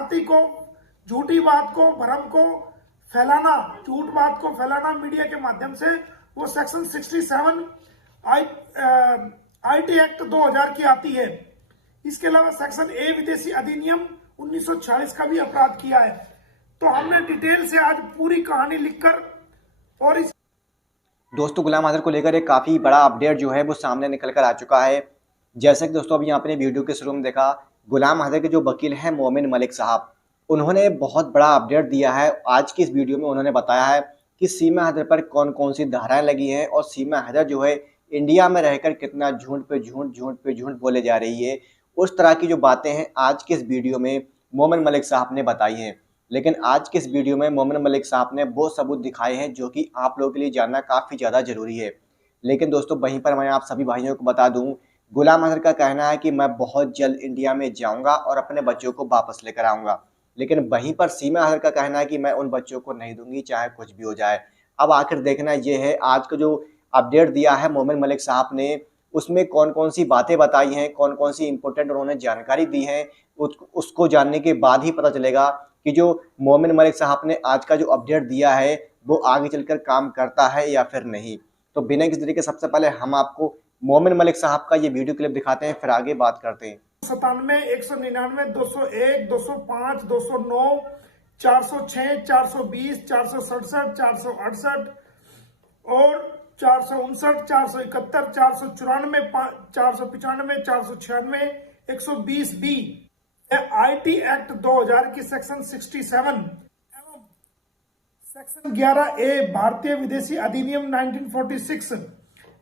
भ्रांति को, झूठी बात को, भ्रम को फैलाना, झूठ बात को फैलाना मीडिया के माध्यम से, वो सेक्शन 67 आईटी एक्ट 2000 की आती है। इसके अलावा सेक्शन ए विदेशी अधिनियम 1946 का भी अपराध किया है। तो हमने डिटेल से आज पूरी कहानी लिखकर और इस दोस्तों गुलाम आजर को लेकर एक काफ़ी बड़ा अपडेट जो है वो सामने निकल कर आ चुका है। जैसे कि दोस्तों अभी आपने वीडियो के शुरू में देखा, गुलाम आजर के जो वकील हैं मोमिन मलिक साहब, उन्होंने बहुत बड़ा अपडेट दिया है। आज की इस वीडियो में उन्होंने बताया है कि सीमा हैदर पर कौन कौन सी धाराएं लगी हैं और सीमा हैदर जो है इंडिया में रहकर कितना झूठ पे झूठ बोले जा रही है। उस तरह की जो बातें हैं आज की इस वीडियो में मोमिन मलिक साहब ने बताई हैं। लेकिन आज के इस वीडियो में मोमिन मलिक साहब ने वो सबूत दिखाए हैं जो कि आप लोगों के लिए जानना काफ़ी ज़्यादा ज़रूरी है। लेकिन दोस्तों वहीं पर मैं आप सभी भाइयों को बता दूं, गुलाम आजर का कहना है कि मैं बहुत जल्द इंडिया में जाऊंगा और अपने बच्चों को वापस लेकर आऊंगा। लेकिन वहीं पर सीमा आजर का कहना है कि मैं उन बच्चों को नहीं दूंगी चाहे कुछ भी हो जाए। अब आखिर देखना ये है आज का जो अपडेट दिया है मोमिन मलिक साहब ने, उसमें कौन कौन सी बातें बताई हैं, कौन कौन सी इंपॉर्टेंट उन्होंने जानकारी दी है, उसको जानने के बाद ही पता चलेगा कि जो मोमिन मलिक साहब ने आज का जो अपडेट दिया है वो आगे चलकर काम करता है या फिर नहीं। तो बिना किसी तरीके सबसे पहले हम आपको मोमिन मलिक साहब का ये वीडियो क्लिप दिखाते हैं, फिर आगे बात करते हैं। 97, 199, 201, 205, 209, 406, 420, 467, 468 और 459, 471, 494, 495, 496, 120 बी आईटी एक्ट 2000 की सेक्शन 67 एवं सेक्शन 11 ए भारतीय विदेशी अधिनियम 1946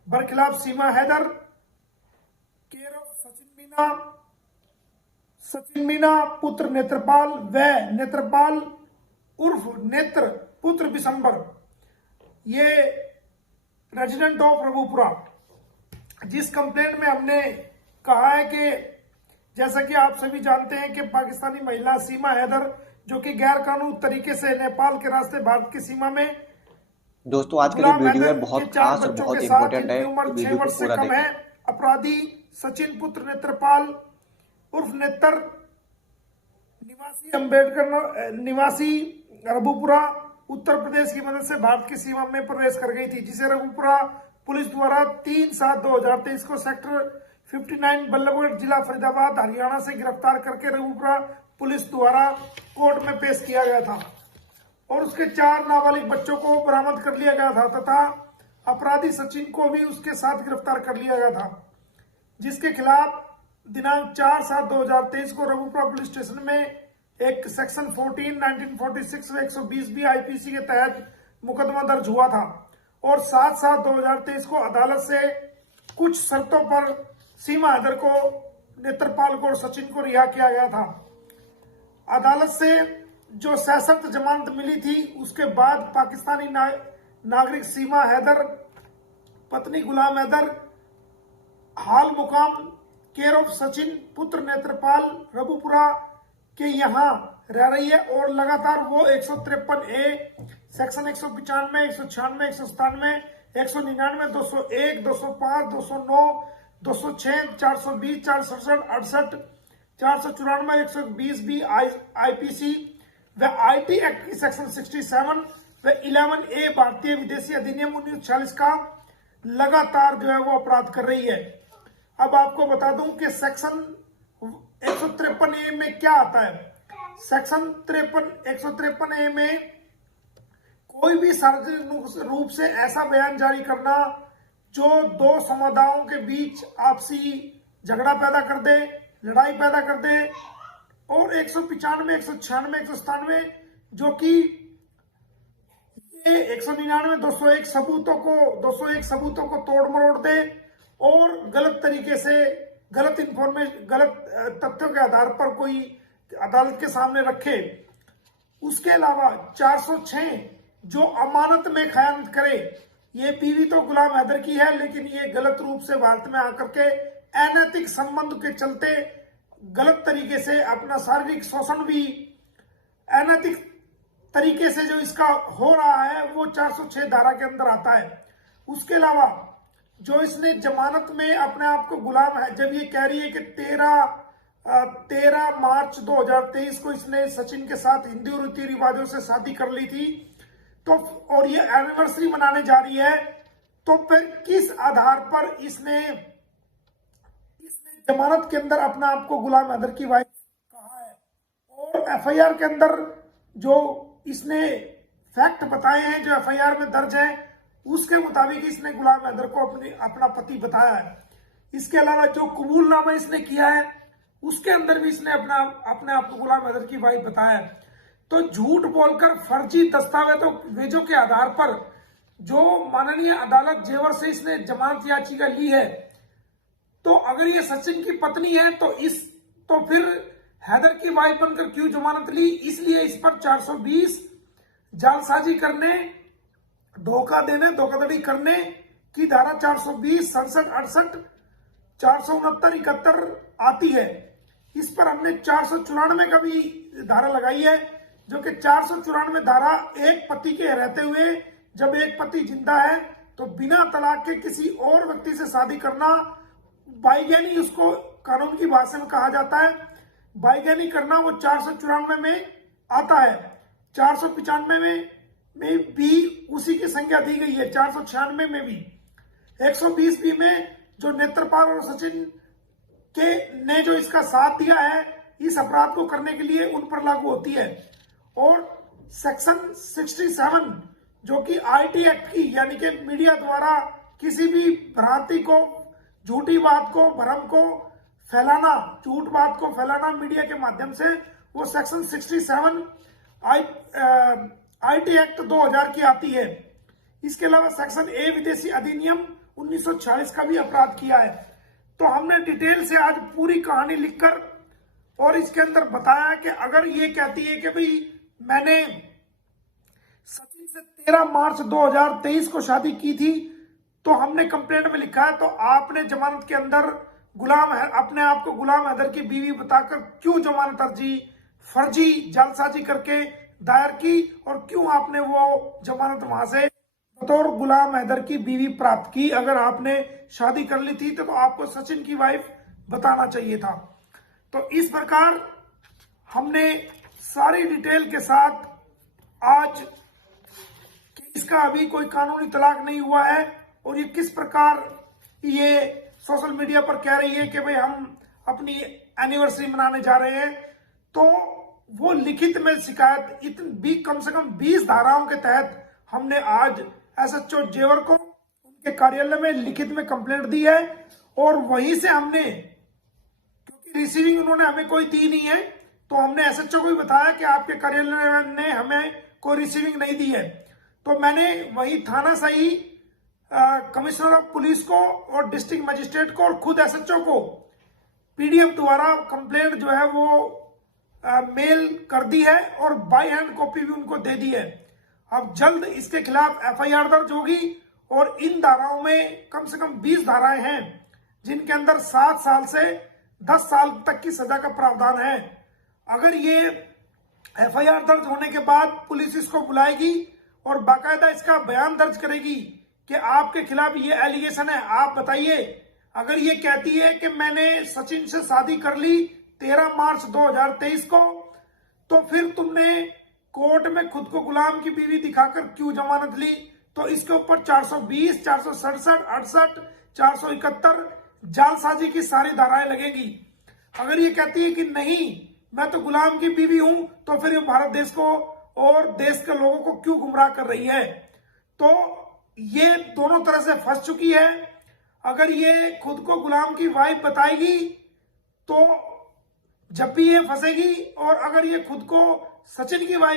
बरखिलाफ सीमा हैदर, केयर ऑफ सचिन मीना पुत्र नेत्रपाल व नेत्रपाल उर्फ नेत्र पुत्र बिशंबर, ये रेजिडेंट ऑफ रघुपुरा, जिस कंप्लेंट में हमने कहा है कि जैसा कि आप सभी जानते हैं कि पाकिस्तानी महिला सीमा हैदर जो कि गैर कानूनी तरीके से नेपाल के रास्ते भारत की सीमा में, दोस्तों आज का जो वीडियो है बहुत खास और बहुत इंपॉर्टेंट है, उम्र 6 वीडियो को वर्ष से पूरा कम है। देखें। अपराधी सचिन पुत्र नेत्रपाल उर्फ नेत्र, निवासी रघुपुरा उत्तर प्रदेश की मदद से भारत की सीमा में प्रवेश कर गई थी, जिसे रघुपुरा पुलिस द्वारा 3/7/2023 को सेक्टर 59 बल्लभगढ़ जिला फरीदाबाद हरियाणा से गिरफ्तार करके रघुपुरा पुलिस द्वारा कोर्ट में पेश किया गया था और उसके 4 नाबालिग बच्चों को बरामद कर लिया गया था तथा अपराधी सचिन को भी उसके साथ गिरफ्तार कर लिया गया था, जिसके खिलाफ दिनांक 4/7/2023 को रघुपुरा पुलिस स्टेशन में एक सेक्शन 14 1946 व 120 बी आईपीसी के तहत मुकदमा दर्ज हुआ था और 7/7/2023 को अदालत से कुछ शर्तों पर सीमा हैदर को, नेत्रपाल को और सचिन को रिहा किया गया था। अदालत से जो सशर्त जमानत मिली थी उसके बाद पाकिस्तानी नागरिक सीमा हैदर पत्नी गुलाम हैदर हाल मुकाम केयर ऑफ सचिन पुत्र नेत्रपाल रघुपुरा के यहाँ रह रही है और लगातार वो 153 ए सेक्शन 195, 196, 197, 199, 201, 205, 209, 206, 420, 467, 68, 494, 120 बी आईपीसी व आईटी एक्ट की सेक्शन 67 व 11 ए भारतीय विदेशी अधिनियम 1946 का लगातार जो है वो अपराध कर रही है। अब आपको बता दूं कि सेक्शन 153 ए में क्या आता है। सेक्शन 153 ए में कोई भी सार्वजनिक रूप से ऐसा बयान जारी करना जो दो समुदायों के बीच आपसी झगड़ा पैदा कर दे, लड़ाई पैदा कर दे, और 195, 196, 197 जो कि 199, 201 सबूतों को तोड़ मरोड़ दे और गलत तरीके से गलत तथ्यों के आधार पर कोई अदालत के सामने रखे। उसके अलावा 406 जो अमानत में खयानत करे, ये बीवी तो गुलाम हैदर की है लेकिन ये गलत रूप से भारत में आकर के अनैतिक संबंध के चलते गलत तरीके से अपना शारीरिक शोषण भी अनैतिक तरीके से जो इसका हो रहा है वो 406 धारा के अंदर आता है। उसके अलावा जो इसने जमानत में अपने आप को गुलाम है, जब ये कह रही है कि 13 13 मार्च 2023 को इसने सचिन के साथ हिंदू रीति रिवाजों से शादी कर ली थी। तो और ये एनिवर्सरी मनाने जा रही है, तो फिर किस आधार पर इसने जमानत के अंदर अपना आप को गुलाम हैदर की वाइफ कहा है? और एफआईआर के अंदर जो इसने फैक्ट बताए हैं, जो एफआईआर में दर्ज है, उसके मुताबिक इसने गुलाम हैदर को अपना पति बताया है। इसके अलावा जो कबूलनामा इसने किया है, उसके अंदर भी इसने अपने आप को गुलाम हैदर की वाइफ बताया है। तो झूठ बोलकर फर्जी दस्तावेजों के आधार पर जो माननीय अदालत जेवर से इसने जमानत याचिका ली है, तो अगर ये सचिन की पत्नी है तो फिर हैदर की वाइफ बनकर क्यों जमानत ली? इसलिए इस पर 420 जालसाजी करने, धोखा देने, धोखाधड़ी करने की धारा 420, 67, 68, 469, 71 आती है। इस पर हमने 494 का भी धारा लगाई है, जो कि 494 धारा एक पति के रहते हुए जब एक पति जिंदा है तो बिना तलाक के किसी और व्यक्ति से शादी करना बाईगानी उसको कानून की भाषा में कहा जाता है। बाईगानी करना वो 494 में आता है। 495 में भी उसी की संज्ञा दी गई है, 496 में भी। 120 बी में जो नेत्रपाल और सचिन के ने जो इसका साथ दिया है इस अपराध को करने के लिए, उन पर लागू होती है। और सेक्शन 67 जो कि आईटी एक्ट की, यानी कि मीडिया द्वारा किसी भी भ्रांति को, झूठी बात को, भ्रम को फैलाना, झूठ बात को फैलाना मीडिया के माध्यम से, वो सेक्शन 67 आईटी एक्ट 2000 की आती है। इसके अलावा सेक्शन ए विदेशी अधिनियम 1946 का भी अपराध किया है। तो हमने डिटेल से आज पूरी कहानी लिखकर और इसके अंदर बताया कि अगर ये कहती है कि भाई मैंने सचिन से 13 मार्च 2023 को शादी की थी, तो हमने कंप्लेंट में लिखा है, तो आपने जमानत के अंदर अपने आप को गुलाम हैदर की बीवी बताकर क्यों जमानत अर्जी फर्जी जालसाजी करके दायर की, और क्यों आपने वो जमानत वहां से बतौर गुलाम हैदर की बीवी प्राप्त की? अगर आपने शादी कर ली थी तो आपको सचिन की वाइफ बताना चाहिए था। तो इस प्रकार हमने सारी डिटेल के साथ आज इसका अभी कोई कानूनी तलाक नहीं हुआ है, और ये किस प्रकार ये सोशल मीडिया पर कह रही है कि भाई हम अपनी एनिवर्सरी मनाने जा रहे हैं, तो वो लिखित में शिकायत कम से कम 20 धाराओं के तहत हमने आज एसएचओ जेवर को उनके कार्यालय में लिखित में कंप्लेंट दी है। और वहीं से हमने, क्योंकि रिसीविंग उन्होंने हमें कोई दी नहीं है, तो हमने एसएचओ को भी बताया कि आपके कार्यालय ने हमें कोई रिसीविंग नहीं दी है। तो मैंने वही थाना सही कमिश्नर ऑफ पुलिस को और डिस्ट्रिक्ट मजिस्ट्रेट को और खुद एसएचओ को पीडीएफ द्वारा कंप्लेंट जो है वो मेल कर दी है, और बाय हैंड कॉपी भी उनको दे दी है। अब जल्द इसके खिलाफ एफआईआर दर्ज होगी, और इन धाराओं में कम से कम 20 धाराएं हैं जिनके अंदर 7 साल से 10 साल तक की सजा का प्रावधान है। अगर ये एफआईआर दर्ज होने के बाद पुलिस इसको बुलाएगी और बाकायदा इसका बयान दर्ज करेगी कि आपके खिलाफ ये एलिगेशन है, आप बताइए। अगर ये कहती है कि मैंने सचिन से शादी कर ली 13 मार्च 2023 को, तो फिर तुमने कोर्ट में खुद को गुलाम की बीवी दिखाकर क्यों जमानत ली? तो इसके ऊपर 420, 467, 68, 471 जालसाजी की सारी धाराएं लगेंगी। अगर ये कहती है कि नहीं मैं तो गुलाम की बीवी हूं, तो फिर ये भारत देश को और देश के लोगों को क्यों गुमराह कर रही है? तो ये दोनों तरह से फंस चुकी है। अगर ये खुद को गुलाम की वाइफ बताएगी तो जब भी ये फंसेगी, और अगर ये खुद को सचिन की वाइफ